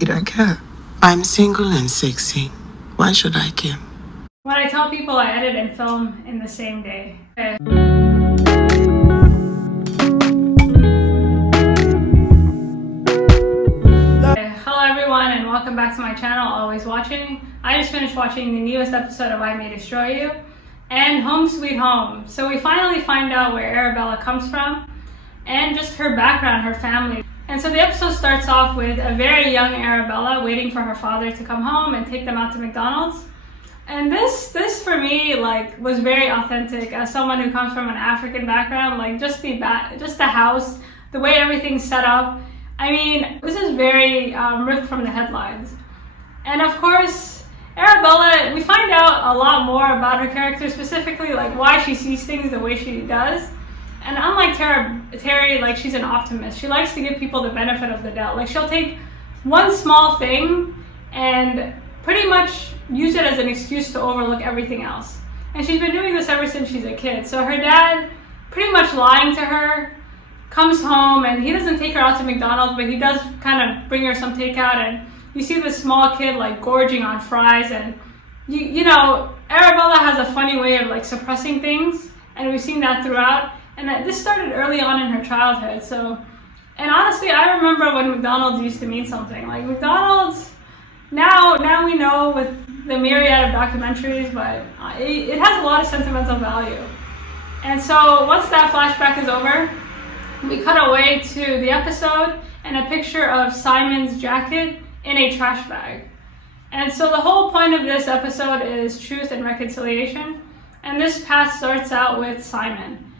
You don't care. I'm single and sexy. Why should I care? When I tell people I edit and film in the same day. Hello everyone and welcome back to my channel, Always Watching. I just finished watching the newest episode of I May Destroy You and Home Sweet Home. So we finally find out where Arabella comes from and just her background, her family. And so the episode starts off with a very young Arabella waiting for her father to come home and take them out to McDonald's. And this for me was very authentic as someone who comes from an African background. Just the house, the way everything's set up. I mean, this is very ripped from the headlines. And of course, Arabella, we find out a lot more about her character, specifically why she sees things the way she does. And unlike Terry, she's an optimist. She likes to give people the benefit of the doubt. She'll take one small thing and pretty much use it as an excuse to overlook everything else. And she's been doing this ever since she's a kid. So her dad, pretty much lying to her, comes home and he doesn't take her out to McDonald's, but he does kind of bring her some takeout, and you see this small kid gorging on fries, and you know, Arabella has a funny way of suppressing things, and we've seen that throughout. And this started early on in her childhood. So, and honestly, I remember when McDonald's used to mean something. McDonald's, now we know with the myriad of documentaries, but it has a lot of sentimental value. And so once that flashback is over, we cut away to the episode and a picture of Simon's jacket in a trash bag. And so the whole point of this episode is truth and reconciliation. And this path starts out with Simon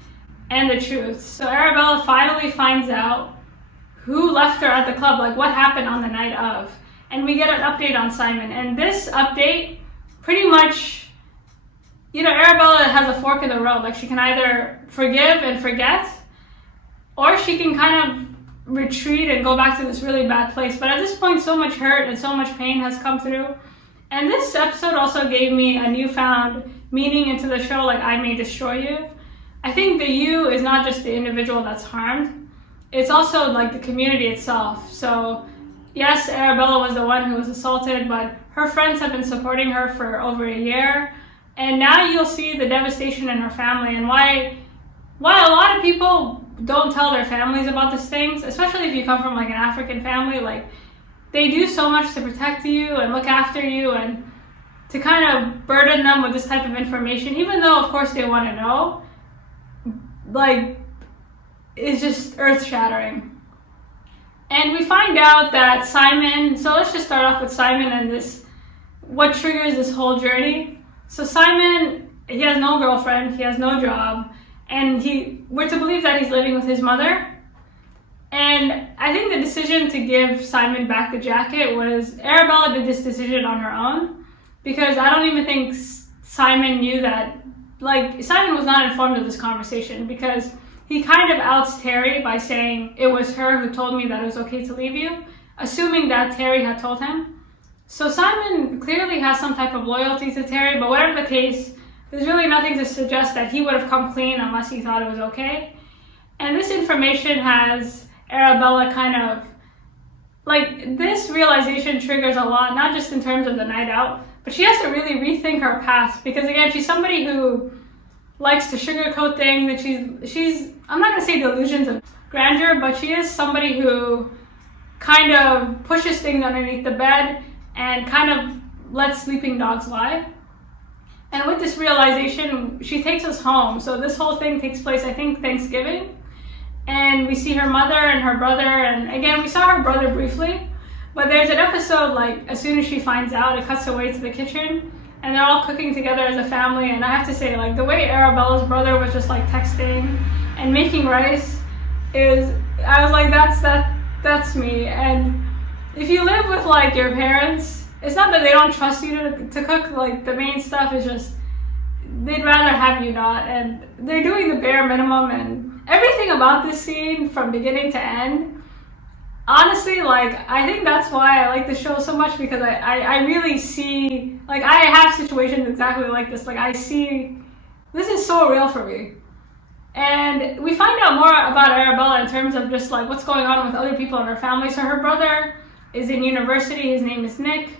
and the truth. So Arabella finally finds out who left her at the club, what happened on the night of. And we get an update on Simon. And this update pretty much, Arabella has a fork in the road. She can either forgive and forget, or she can kind of retreat and go back to this really bad place. But at this point, so much hurt and so much pain has come through. And this episode also gave me a newfound meaning into the show, I May Destroy You. I think the you is not just the individual that's harmed. It's also the community itself. So yes, Arabella was the one who was assaulted, but her friends have been supporting her for over a year. And now you'll see the devastation in her family and why a lot of people don't tell their families about these things, especially if you come from an African family. They do so much to protect you and look after you and to kind of burden them with this type of information, even though of course they want to know. It's just earth-shattering. And we find out that Simon, so let's just start off with Simon and what triggers this whole journey. So Simon, he has no girlfriend, he has no job, and we're to believe that he's living with his mother. And I think the decision to give Simon back the jacket was, Arabella did this decision on her own, because I don't even think Simon knew that, Simon was not informed of this conversation, because he kind of outs Terry by saying, it was her who told me that it was okay to leave you, assuming that Terry had told him. So Simon clearly has some type of loyalty to Terry, but whatever the case, there's really nothing to suggest that he would have come clean unless he thought it was okay. And this information has Arabella kind of, this realization triggers a lot, not just in terms of the night out, but she has to really rethink her past, because again, she's somebody who likes to sugarcoat things, that she's I'm not going to say delusions of grandeur, but she is somebody who kind of pushes things underneath the bed and kind of lets sleeping dogs lie. And with this realization, she takes us home. So this whole thing takes place, I think, Thanksgiving. And we see her mother and her brother, and again, we saw her brother briefly, but there's an episode, as soon as she finds out, it cuts away to the kitchen, and they're all cooking together as a family. And I have to say, the way Arabella's brother was just texting and making rice I was like, that's me. And if you live with your parents, it's not that they don't trust you to cook, the main stuff is just, they'd rather have you not, and they're doing the bare minimum. And everything about this scene from beginning to end, honestly, I think that's why I like the show so much, because I really see, I have situations exactly like this. I see, this is so real for me. And we find out more about Arabella in terms of just what's going on with other people in her family. So her brother is in university. His name is Nick.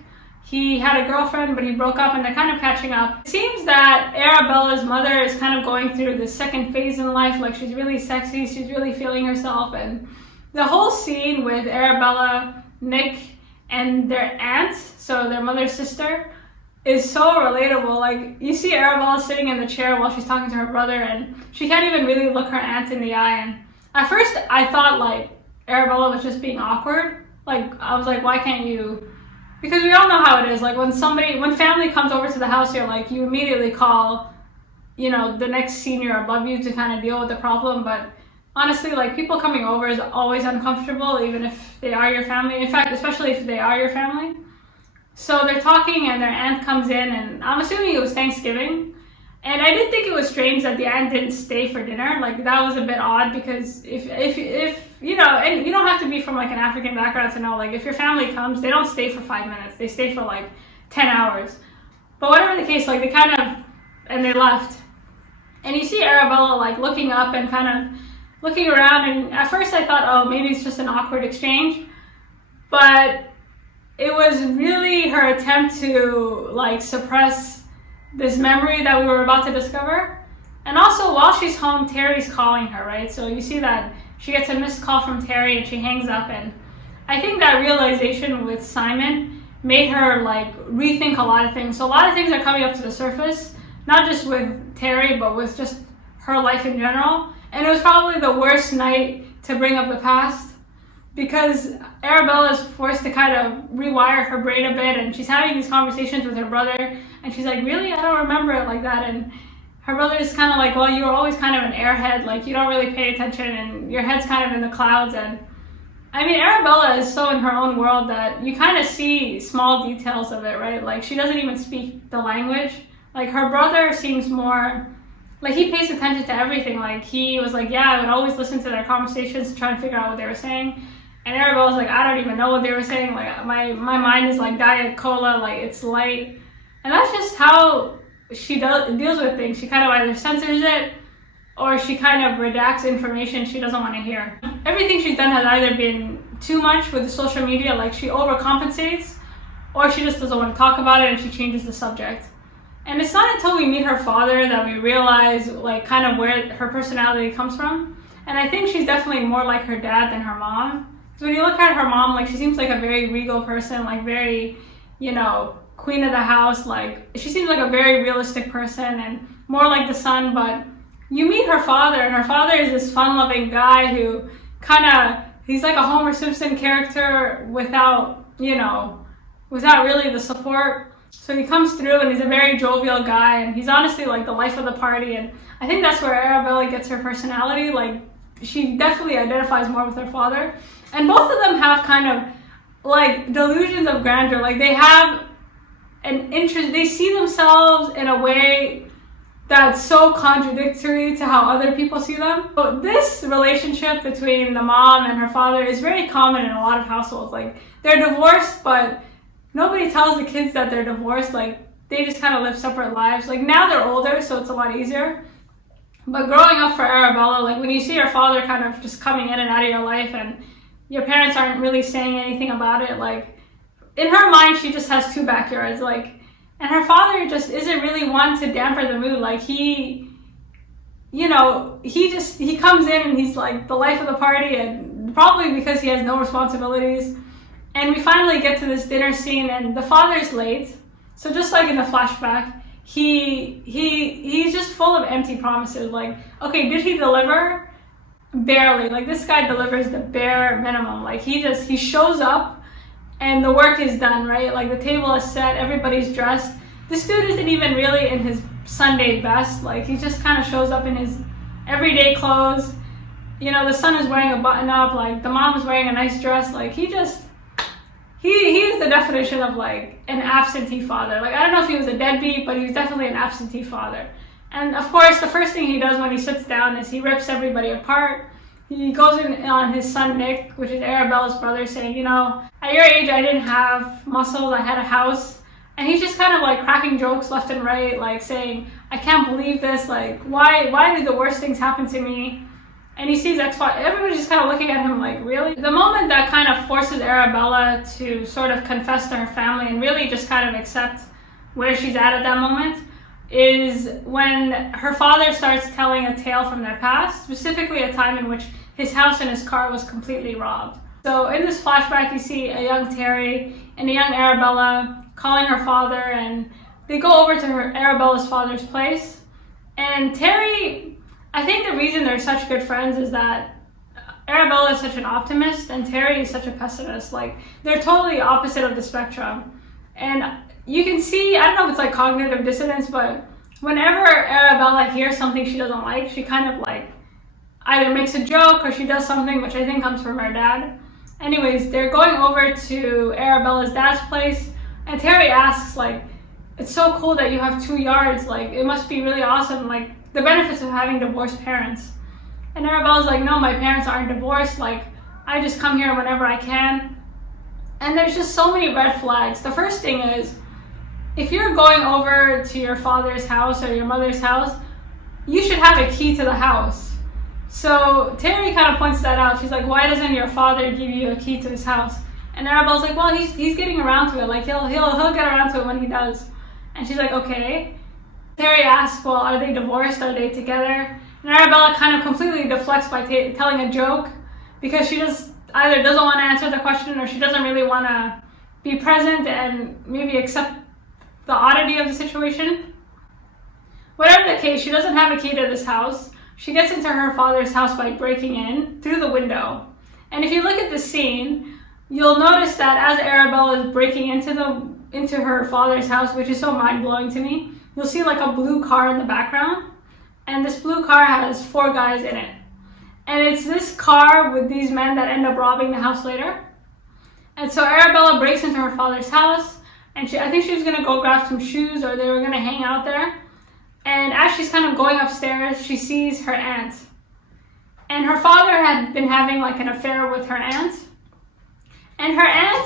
He had a girlfriend, but he broke up, and they're kind of catching up. It seems that Arabella's mother is kind of going through the second phase in life. Like, she's really sexy, she's really feeling herself, and the whole scene with Arabella, Nick, and their aunt, so their mother's sister, is so relatable. Like, you see Arabella sitting in the chair while she's talking to her brother, and she can't even really look her aunt in the eye. And at first, I thought, like, Arabella was just being awkward. Like, I was like, why can't you... Because we all know how it is. Like, when family comes over to the house here, like, you immediately call, you know, the next senior above you to kind of deal with the problem. But honestly, like, people coming over is always uncomfortable, even if they are your family. In fact, especially if they are your family. So they're talking, and their aunt comes in, and I'm assuming it was Thanksgiving. And I did think it was strange that the aunt didn't stay for dinner. Like, that was a bit odd, because if you know, and you don't have to be from like an African background to know, like, if your family comes, they don't stay for 5 minutes. They stay for like 10 hours. But whatever the case, like, they left. And you see Arabella, like, looking up and kind of looking around. And at first I thought, oh, maybe it's just an awkward exchange. But it was really her attempt to, like, suppress this memory that we were about to discover. And also, while she's home, Terry's calling her, right? So you see that she gets a missed call from Terry, and she hangs up. And I think that realization with Simon made her, like, rethink a lot of things. So a lot of things are coming up to the surface, not just with Terry, but with just her life in general. And it was probably the worst night to bring up the past, because Arabella is forced to kind of rewire her brain a bit, and she's having these conversations with her brother, and she's like, really? I don't remember it like that. And her brother is kind of like, well, you were always kind of an airhead, like, you don't really pay attention, and your head's kind of in the clouds. And I mean, Arabella is so in her own world that you kind of see small details of it, right? Like, she doesn't even speak the language. Like, her brother seems more, like, he pays attention to everything. Like, he was like, yeah, I would always listen to their conversations to try and figure out what they were saying. And Arabella's like, I don't even know what they were saying. Like, my mind is like Diet Cola, like, it's light. And that's just how she deals with things. She kind of either censors it, or she kind of redacts information she doesn't want to hear. Everything she's done has either been too much with the social media, like she overcompensates, or she just doesn't want to talk about it and she changes the subject. And it's not until we meet her father that we realize, like, kind of where her personality comes from. And I think she's definitely more like her dad than her mom. So when you look at her mom, like, she seems like a very regal person, like, very, you know, queen of the house. Like, she seems like a very realistic person and more like the son. But you meet her father, and her father is this fun-loving guy who he's like a Homer Simpson character without, you know, without really the support. So he comes through, and he's a very jovial guy, and he's honestly like the life of the party. And I think that's where Arabella gets her personality. Like, she definitely identifies more with her father. And both of them have kind of like delusions of grandeur. Like, they have an interest, they see themselves in a way that's so contradictory to how other people see them. So this relationship between the mom and her father is very common in a lot of households. Like, they're divorced, but nobody tells the kids that they're divorced. Like, they just kind of live separate lives. Like, now they're older, so it's a lot easier. But growing up for Arabella, like, when you see your father kind of just coming in and out of your life, and your parents aren't really saying anything about it, like, in her mind, she just has two backyards, like, and her father just isn't really one to damper the mood. Like, he, you know, he comes in and he's like the life of the party, and probably because he has no responsibilities. And we finally get to this dinner scene, and the father's late. So just like in the flashback, he's just full of empty promises. Like, okay, did he deliver? Barely. Like, this guy delivers the bare minimum. Like, he shows up and the work is done, right? Like, the table is set, everybody's dressed. This dude isn't even really in his Sunday best. Like, he just kind of shows up in his everyday clothes. You know, the son is wearing a button up, like, the mom is wearing a nice dress. Like, he is the definition of, like, an absentee father. Like, I don't know if he was a deadbeat, but he was definitely an absentee father. And of course, the first thing he does when he sits down is he rips everybody apart. He goes in on his son Nick, which is Arabella's brother, saying, you know, at your age, I didn't have muscles, I had a house. And he's just kind of like cracking jokes left and right, like saying, I can't believe this, like, why did the worst things happen to me? and he sees ex-father. Everybody's just kind of looking at him like, really? The moment that kind of forces Arabella to sort of confess to her family and really just kind of accept where she's at that moment is when her father starts telling a tale from their past, specifically a time in which his house and his car was completely robbed. So in this flashback, you see a young Terry and a young Arabella calling her father, and they go over to Arabella's father's place. And Terry, I think the reason they're such good friends is that Arabella is such an optimist and Terry is such a pessimist. Like, they're totally opposite of the spectrum. And you can see, I don't know if it's like cognitive dissonance, but whenever Arabella hears something she doesn't like, she kind of like either makes a joke or she does something, which I think comes from her dad. Anyways, they're going over to Arabella's dad's place, and Terry asks, like, it's so cool that you have 2 yards, like, it must be really awesome, like, the benefits of having divorced parents. And Arabella's like, no, my parents aren't divorced, like, I just come here whenever I can. And there's just so many red flags. The first thing is, if you're going over to your father's house or your mother's house, you should have a key to the house. So Terry kind of points that out. She's like, why doesn't your father give you a key to his house? And Arabella's like, well, he's getting around to it. Like, he'll get around to it when he does. And she's like, okay. Terry asks, well, are they divorced? Are they together? And Arabella kind of completely deflects by telling a joke, because she just either doesn't want to answer the question or she doesn't really want to be present and maybe accept the oddity of the situation. Whatever the case, she doesn't have a key to this house. She gets into her father's house by breaking in through the window. And if you look at the scene, you'll notice that as Arabella is breaking into her father's house, which is so mind-blowing to me, you'll see like a blue car in the background. And this blue car has 4 guys in it. And it's this car with these men that end up robbing the house later. And so Arabella breaks into her father's house, and I think she was gonna go grab some shoes, or they were gonna hang out there. And as she's kind of going upstairs, she sees her aunt. And her father had been having like an affair with her aunt. And her aunt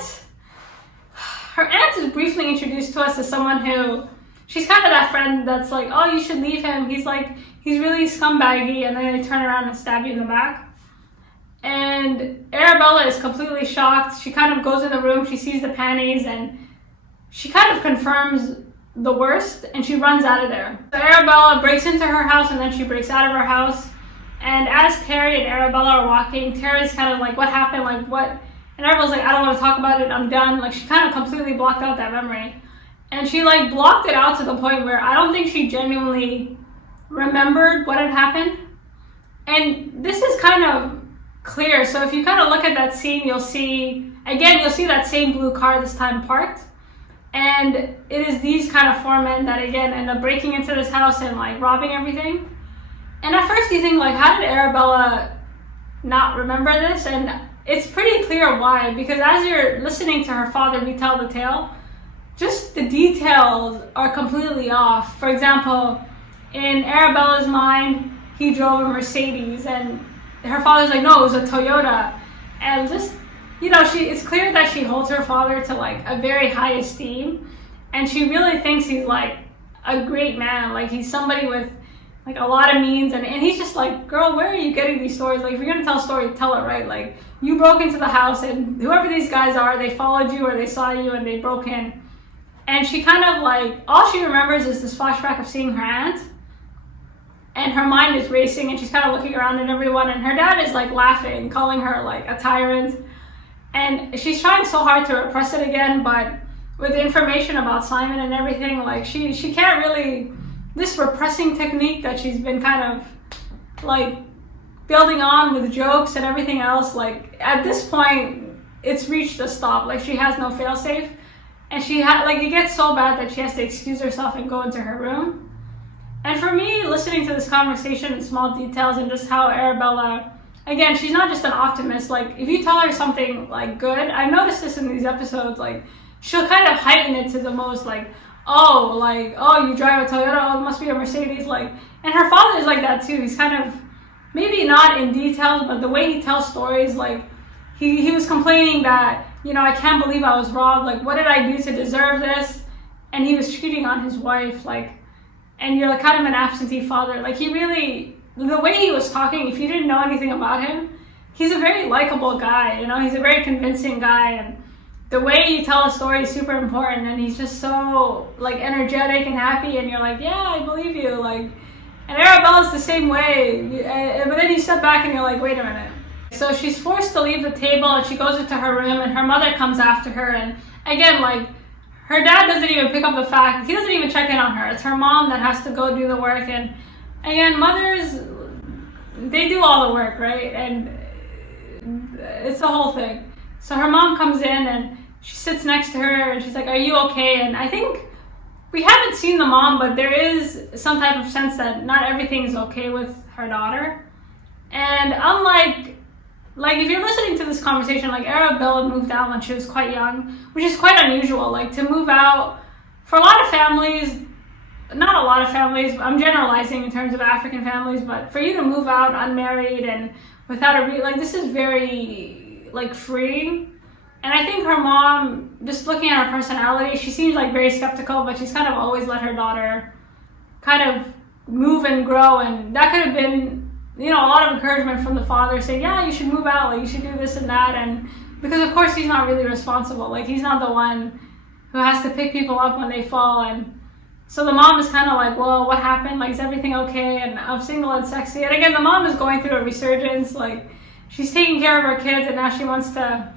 is briefly introduced to us as someone who, she's kind of that friend that's like, oh, you should leave him. He's really scumbaggy, and then they turn around and stab you in the back. And Arabella is completely shocked. She kind of goes in the room, she sees the panties, and she kind of confirms the worst, and she runs out of there. So Arabella breaks into her house, and then she breaks out of her house. And as Terry and Arabella are walking, Terry's kind of like, what happened? Like, what? And Arabella's like, I don't want to talk about it, I'm done. Like, she kind of completely blocked out that memory. And she like blocked it out to the point where I don't think she genuinely remembered what had happened. And this is kind of clear. So if you kind of look at that scene, you'll see that same blue car, this time parked. And it is these kind of 4 men that again end up breaking into this house and like robbing everything. And at first you think like, how did Arabella not remember this? And it's pretty clear why, because as you're listening to her father retell the tale, just the details are completely off. For example, in Arabella's mind, he drove a Mercedes, and her father's like, no, it was a Toyota. And just, you know, it's clear that she holds her father to like a very high esteem, and she really thinks he's like a great man, like he's somebody with like a lot of means, and he's just like, girl, where are you getting these stories? Like, if you're gonna tell a story, tell it right. Like, you broke into the house, and whoever these guys are, they followed you or they saw you and they broke in. And she kind of like, all she remembers is this flashback of seeing her aunt, and her mind is racing, and she's kind of looking around at everyone, and her dad is like laughing, calling her like a tyrant. And she's trying so hard to repress it again, but with the information about Simon and everything, like she can't really, this repressing technique that she's been kind of like building on with jokes and everything else, like at this point, it's reached a stop. Like, she has no failsafe. And it gets so bad that she has to excuse herself and go into her room. And for me, listening to this conversation in small details and just how Arabella, again, she's not just an optimist. Like, if you tell her something like good, I've noticed this in these episodes, like she'll kind of heighten it to the most, like, oh, you drive a Toyota, oh, it must be a Mercedes, like, and her father is like that too. He's kind of, maybe not in detail, but the way he tells stories, like, he was complaining that, you know, I can't believe I was robbed, like, what did I do to deserve this? And he was cheating on his wife, like, and you're like kind of an absentee father. Like, he really the way he was talking, if you didn't know anything about him, he's a very likable guy, you know, he's a very convincing guy, and the way you tell a story is super important, and he's just so like energetic and happy, and you're like, yeah, I believe you, like, and Arabella's the same way, but then you step back and you're like, wait a minute. So she's forced to leave the table, and she goes into her room, and her mother comes after her, and again, like, her dad doesn't even pick up the fact, he doesn't even check in on her. It's her mom that has to go do the work, and again, mothers, they do all the work, right? And it's the whole thing. So her mom comes in and she sits next to her and she's like, are you okay? And I think we haven't seen the mom, but there is some type of sense that not everything is okay with her daughter. And unlike, like, if you're listening to this conversation, like, Arabella moved out when she was quite young, which is quite unusual. Like, to move out, for a lot of families, not a lot of families, I'm generalizing in terms of African families, but for you to move out unmarried and without like, this is very, like, freeing. And I think her mom, just looking at her personality, she seems like very skeptical, but she's kind of always let her daughter kind of move and grow, and that could have been, you know, a lot of encouragement from the father saying, yeah, you should move out, like, you should do this and that, and because of course he's not really responsible, like, he's not the one who has to pick people up when they fall. And so the mom is kind of like, well, what happened? Like, is everything okay? And I'm single and sexy. And again, the mom is going through a resurgence. Like, she's taking care of her kids, and now she wants to,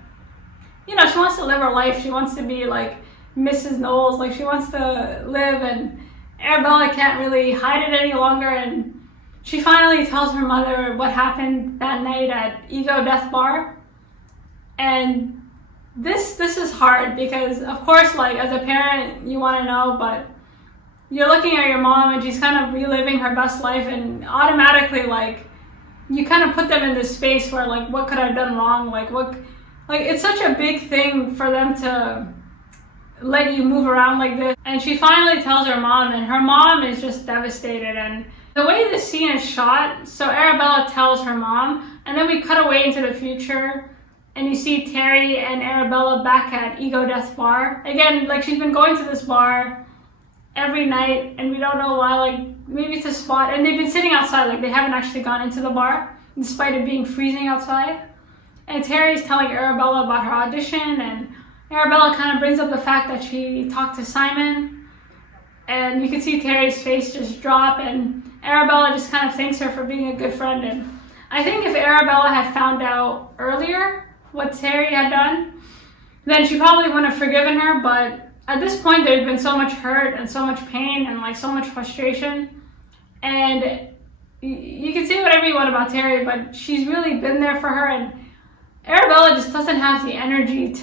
you know, she wants to live her life. She wants to be like Mrs. Knowles. Like, she wants to live, and Arabella can't really hide it any longer. And she finally tells her mother what happened that night at Ego Death Bar. And this is hard because, of course, like, as a parent, you want to know, but you're looking at your mom and she's kind of reliving her best life, and automatically, like, you kind of put them in this space where, like, what could I have done wrong? Like, what, like, it's such a big thing for them to let you move around like this. And she finally tells her mom, and her mom is just devastated. And the way this scene is shot, so Arabella tells her mom, and then we cut away into the future, and you see Terry and Arabella back at Ego Death Bar. Again, like, she's been going to this bar every night, and we don't know why, like, maybe it's a spot, and they've been sitting outside, like, they haven't actually gone into the bar, despite it being freezing outside. And Terry's telling Arabella about her audition, and Arabella kind of brings up the fact that she talked to Simon, and you can see Terry's face just drop, and Arabella just kind of thanks her for being a good friend. And I think if Arabella had found out earlier what Terry had done, then she probably wouldn't have forgiven her, but at this point, there's been so much hurt and so much pain and, like, so much frustration. And you can say whatever you want about Terry, but she's really been there for her. And Arabella just doesn't have the energy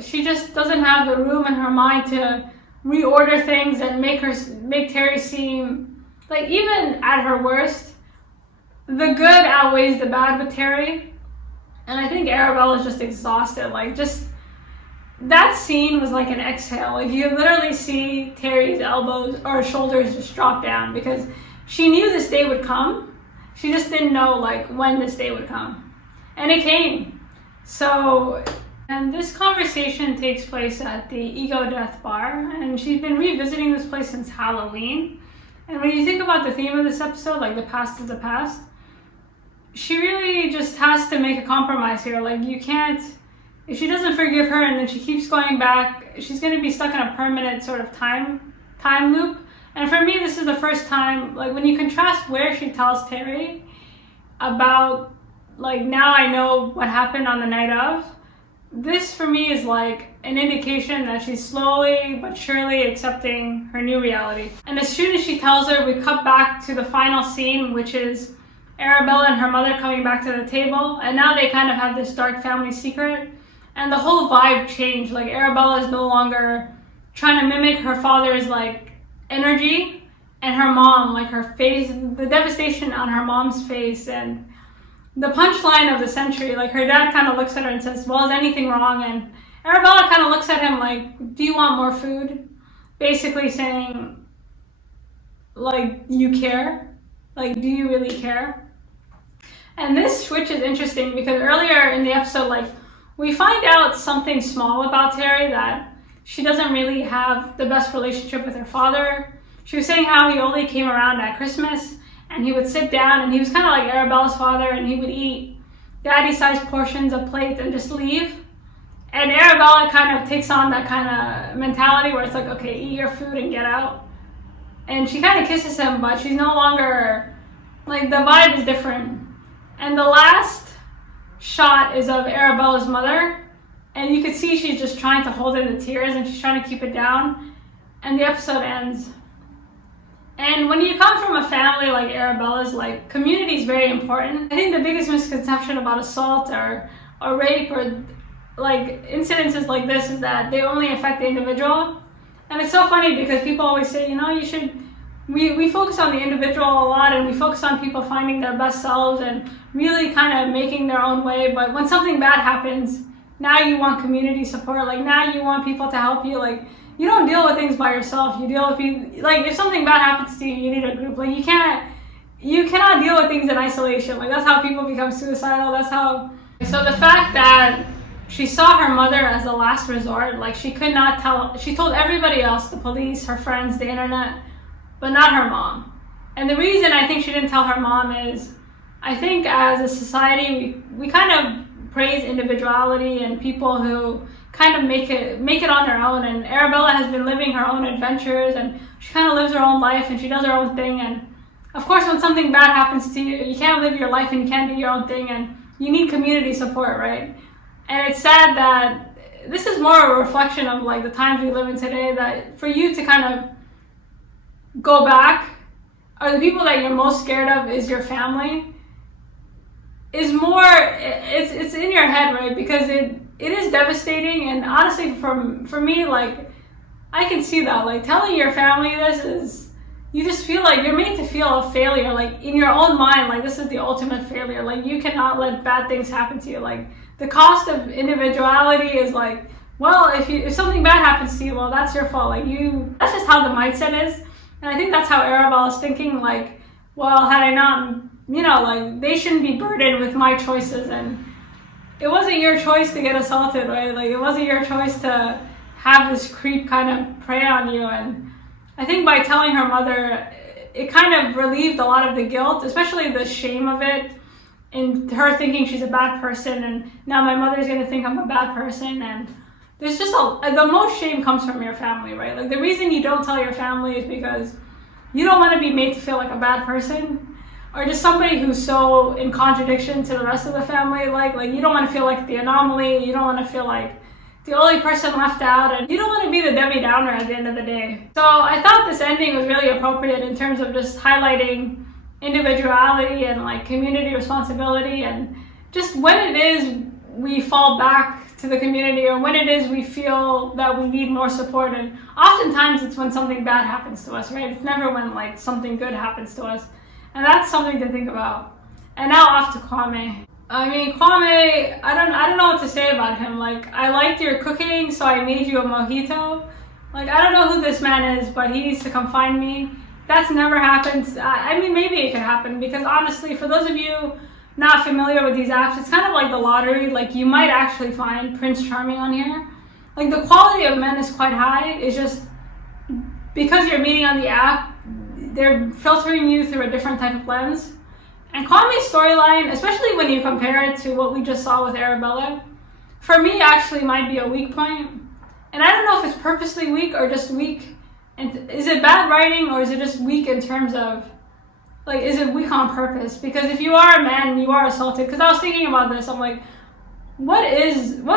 she just doesn't have the room in her mind to reorder things and make Terry seem, like, even at her worst, the good outweighs the bad with Terry. And I think Arabella's just exhausted, like, just, that scene was like an exhale. Like, you literally see Terry's elbows or shoulders just drop down because she knew this day would come. She just didn't know, like, when this day would come. And it came. So, and this conversation takes place at the Ego Death Bar, and she's been revisiting this place since Halloween. And when you think about the theme of this episode, like, the past is the past, she really just has to make a compromise here. Like, you can't, if she doesn't forgive her and then she keeps going back, she's going to be stuck in a permanent sort of time loop. And for me, this is the first time, like, when you contrast where she tells Terry about, like, now I know what happened on the night of, this for me is like an indication that she's slowly but surely accepting her new reality. And as soon as she tells her, we cut back to the final scene, which is Arabella and her mother coming back to the table, and now they kind of have this dark family secret. And the whole vibe changed. Like, Arabella is no longer trying to mimic her father's, like, energy, and her mom, like, her face, the devastation on her mom's face, and the punchline of the century. Like, her dad kind of looks at her and says, well, is anything wrong? And Arabella kind of looks at him like, do you want more food? Basically saying, like, you care? Like, do you really care? And this switch is interesting because earlier in the episode, like, we find out something small about Terry, that she doesn't really have the best relationship with her father. She was saying how he only came around at Christmas, and he would sit down, and he was kind of like Arabella's father, and he would eat daddy-sized portions of plates and just leave. And Arabella kind of takes on that kind of mentality where it's like, okay, eat your food and get out. And she kind of kisses him, but she's no longer, like, the vibe is different. And the last shot is of Arabella's mother, and you could see she's just trying to hold in the tears, and she's trying to keep it down, and the episode ends. And when you come from a family like Arabella's, like, community is very important. I think the biggest misconception about assault or rape or like incidences like this is that they only affect the individual. And it's so funny because people always say, you know, we focus on the individual a lot, and we focus on people finding their best selves and really kind of making their own way. But when something bad happens, now you want community support. Like, now you want people to help you. Like, you don't deal with things by yourself. You deal with people. Like, if something bad happens to you, you need a group. Like, you cannot deal with things in isolation. Like, that's how people become suicidal. So the fact that she saw her mother as the last resort, like, she could not tell. She told everybody else, the police, her friends, the internet, but not her mom. And the reason I think she didn't tell her mom is, I think as a society, we kind of praise individuality and people who kind of make it on their own. And Arabella has been living her own adventures, and she kind of lives her own life, and she does her own thing. And of course, when something bad happens to you, you can't live your life and you can't do your own thing, and you need community support, right? And it's sad that this is more a reflection of, like, the times we live in today, that for you to kind of go back, or the people that you're most scared of is your family, is more, it's in your head, right? Because it is devastating. And honestly, for me, like, I can see that, like, telling your family this is, you just feel like you're made to feel a failure, like, in your own mind, like, this is the ultimate failure. Like, you cannot let bad things happen to you. Like, the cost of individuality is like, well, if something bad happens to you, well, that's your fault. Like, that's just how the mindset is. And I think that's how Arabella is thinking, like, well, had I not, you know, like, they shouldn't be burdened with my choices. And it wasn't your choice to get assaulted, right? Like, it wasn't your choice to have this creep kind of prey on you. And I think by telling her mother, it kind of relieved a lot of the guilt, especially the shame of it, and her thinking she's a bad person, and now my mother's gonna think I'm a bad person. And there's just the most shame comes from your family, right? Like, the reason you don't tell your family is because you don't want to be made to feel like a bad person, or just somebody who's so in contradiction to the rest of the family. Like you don't want to feel like the anomaly. You don't want to feel like the only person left out, and you don't want to be the Debbie Downer at the end of the day. So I thought this ending was really appropriate in terms of just highlighting individuality and, like, community responsibility, and just when it is we fall back to the community, or when it is we feel that we need more support. And oftentimes it's when something bad happens to us, right? It's never when, like, something good happens to us. And that's something to think about. And now off to Kwame. I mean, Kwame, I don't know what to say about him. Like, I liked your cooking, so I made you a mojito. Like, I don't know who this man is, but he needs to come find me. That's never happened. I mean, maybe it could happen, because honestly, for those of you not familiar with these apps, it's kind of like the lottery. Like, you might actually find Prince Charming on here. Like, the quality of men is quite high. It's just because you're meeting on the app, they're filtering you through a different type of lens. And Kwame's storyline, especially when you compare it to what we just saw with Arabella, for me actually might be a weak point. And I don't know if it's purposely weak or just weak. And is it bad writing, or is it just weak in terms of, like, is it weak on purpose? Because if you are a man and you are assaulted, because I was thinking about this, I'm like, what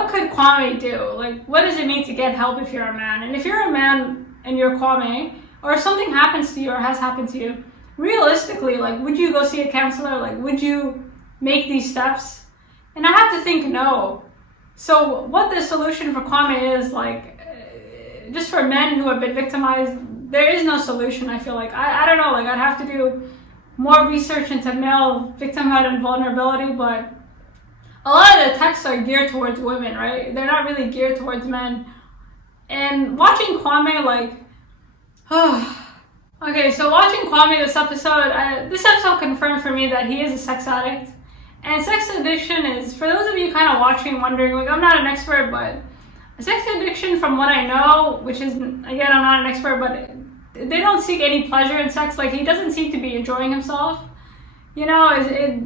could Kwame do? Like, what does it mean to get help if you're a man? And if you're a man and you're Kwame, or if something happens to you or has happened to you, realistically, like, would you go see a counselor? Like, would you make these steps? And I have to think no. So what the solution for Kwame is, like, just for men who have been victimized, there is no solution, I feel like. I don't know, like, I'd have to do more research into male victimhood and vulnerability, but a lot of the texts are geared towards women, right? They're not really geared towards men. And watching Kwame, like, okay, so watching Kwame this episode confirmed for me that he is a sex addict. And sex addiction is, for those of you kind of watching, wondering, like, I'm not an expert, but sex addiction, from what I know, which is, again, I'm not an expert, but they don't seek any pleasure in sex. Like, he doesn't seem to be enjoying himself. You know,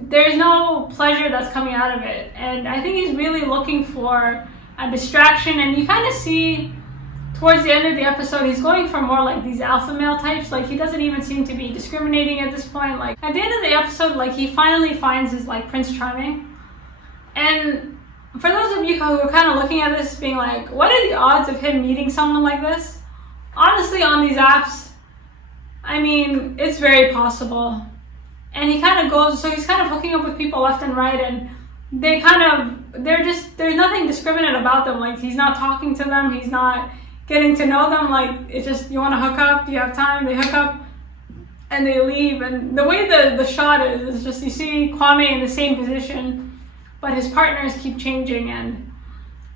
there's no pleasure that's coming out of it. And I think he's really looking for a distraction. And you kind of see towards the end of the episode, he's going for more like these alpha male types. Like, he doesn't even seem to be discriminating at this point. Like, at the end of the episode, like, he finally finds his like Prince Charming. And for those of you who are kind of looking at this being like, what are the odds of him meeting someone like this? Honestly, on these apps, I mean, it's very possible. And he kind of goes, so he's kind of hooking up with people left and right, and there's nothing discriminate about them. Like, he's not talking to them, he's not getting to know them. Like, it's just, you want to hook up, you have time, they hook up, and they leave. And the way the shot is just, you see Kwame in the same position, but his partners keep changing. And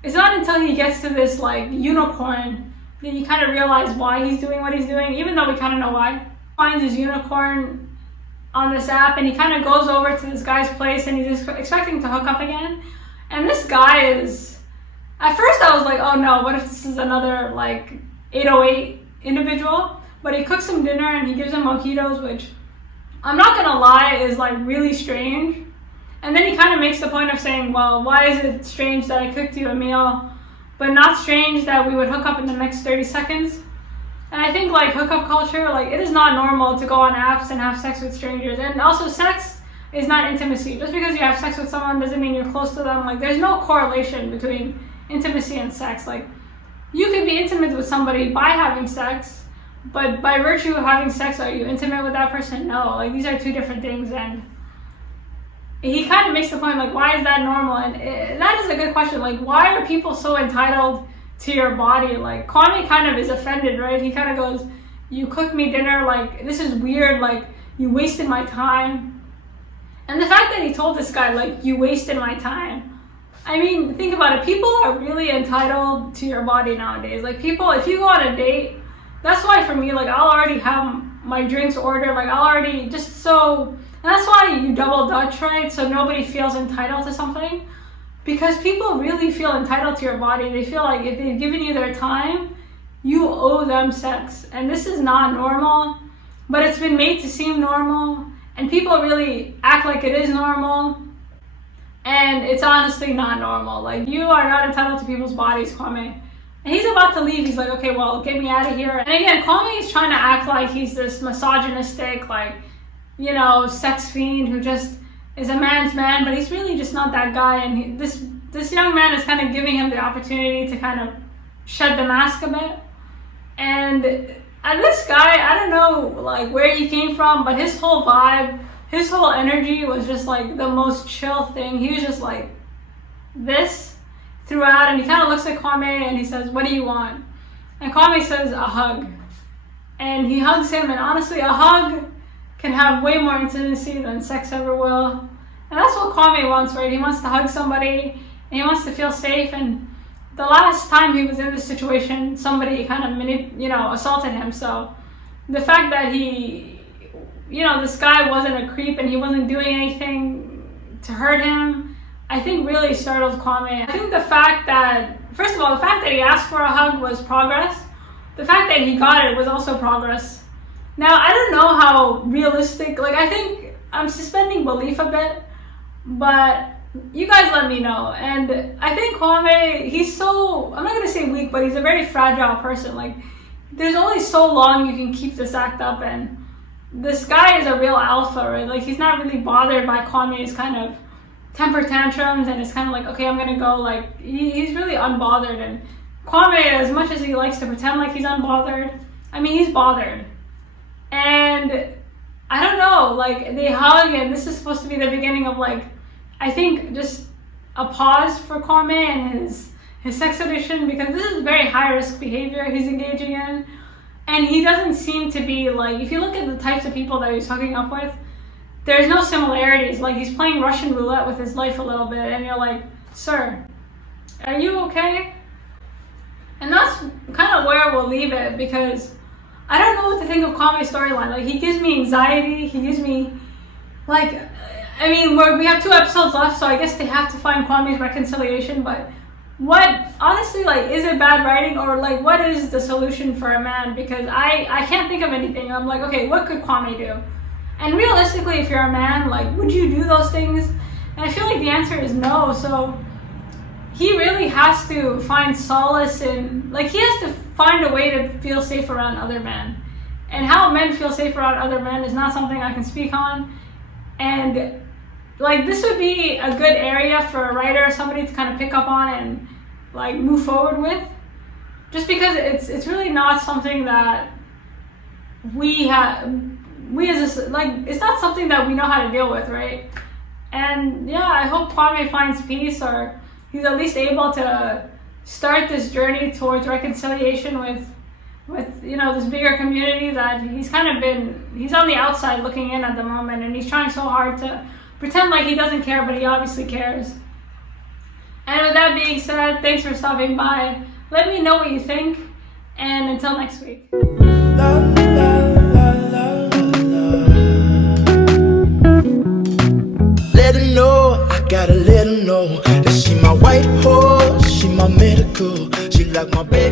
it's not until he gets to this like unicorn that you kind of realize why he's doing what he's doing, even though we kind of know why. He finds his unicorn on this app, and he kind of goes over to this guy's place, and he's expecting to hook up again. And this guy is, at first I was like, oh no, what if this is another like 808 individual? But he cooks him dinner and he gives him mojitos, which I'm not gonna lie is like really strange. And then he kind of makes the point of saying, well, why is it strange that I cooked you a meal, but not strange that we would hook up in the next 30 seconds? And I think like hookup culture, like it is not normal to go on apps and have sex with strangers. And also sex is not intimacy. Just because you have sex with someone doesn't mean you're close to them. Like there's no correlation between intimacy and sex. Like you can be intimate with somebody by having sex, but by virtue of having sex, are you intimate with that person? No, like these are two different things. And he kind of makes the point like, why is that normal? And that is a good question. Like, why are people so entitled to your body? Like Kwame kind of is offended, right? He kind of goes, you cooked me dinner, like this is weird, like you wasted my time. And the fact that he told this guy like you wasted my time, I mean, think about it, people are really entitled to your body nowadays. Like people, if you go on a date, that's why for me, like I'll already have my drinks ordered, like I'll already just so, and that's why you double Dutch, right? So nobody feels entitled to something. Because people really feel entitled to your body. They feel like if they've given you their time, you owe them sex. And this is not normal, but it's been made to seem normal. And people really act like it is normal. And it's honestly not normal. Like, you are not entitled to people's bodies, Kwame. And he's about to leave. He's like, okay, well, get me out of here. And again, Kwame is trying to act like he's this misogynistic, like, you know, sex fiend who just is a man's man, but he's really just not that guy. And this young man is kind of giving him the opportunity to kind of shed the mask a bit. And this guy, I don't know like where he came from, but his whole vibe, his whole energy was just like the most chill thing. He was just like this throughout, and he kind of looks at Kwame and he says, what do you want? And Kwame says, a hug. And he hugs him, and honestly, a hug can have way more intimacy than sex ever will. And that's what Kwame wants, right? He wants to hug somebody, and he wants to feel safe. And the last time he was in this situation, somebody kind of assaulted him. So the fact that he, this guy wasn't a creep and he wasn't doing anything to hurt him, I think really startled Kwame. I think the fact that, first of all, the fact that he asked for a hug was progress. The fact that he got it was also progress. Now, I don't know how realistic, like I think I'm suspending belief a bit, but you guys let me know. And I think Kwame, he's so, I'm not going to say weak, but he's a very fragile person. Like, there's only so long you can keep this act up, and this guy is a real alpha, right? Like, he's not really bothered by Kwame's kind of temper tantrums, and it's kind of like, okay, I'm going to go, like, he's really unbothered. And Kwame, as much as he likes to pretend like he's unbothered, I mean, he's bothered. And I don't know, like they hug, and this is supposed to be the beginning of like, I think just a pause for Kwame and his sex addiction, because this is very high risk behavior he's engaging in. And he doesn't seem to be like, if you look at the types of people that he's hooking up with, there's no similarities. Like he's playing Russian roulette with his life a little bit, and you're like, sir, are you okay? And that's kind of where we'll leave it, because I don't know what to think of Kwame's storyline. Like, he gives me anxiety. He gives me, like, I mean, we have 2 episodes left, so I guess they have to find Kwame's reconciliation. But what honestly, like, is it bad writing, or like what is the solution for a man? Because I can't think of anything. I'm like, okay, what could Kwame do? And realistically, if you're a man, like, would you do those things? And I feel like the answer is no. So he really has to find solace in, like, he has to find a way to feel safe around other men. And how men feel safe around other men is not something I can speak on. And like, this would be a good area for a writer or somebody to kind of pick up on and like move forward with, just because it's really not something that we as a, like, it's not something that we know how to deal with, right? And yeah, I hope Kwame finds peace, or he's at least able to start this journey towards reconciliation with this bigger community that he's on the outside looking in at the moment, and he's trying so hard to pretend like he doesn't care, but he obviously cares. And with that being said, thanks for stopping by. Let me know what you think, and until next week. Let her know, I gotta let her know that she my white horse, she my medical, she like my baby.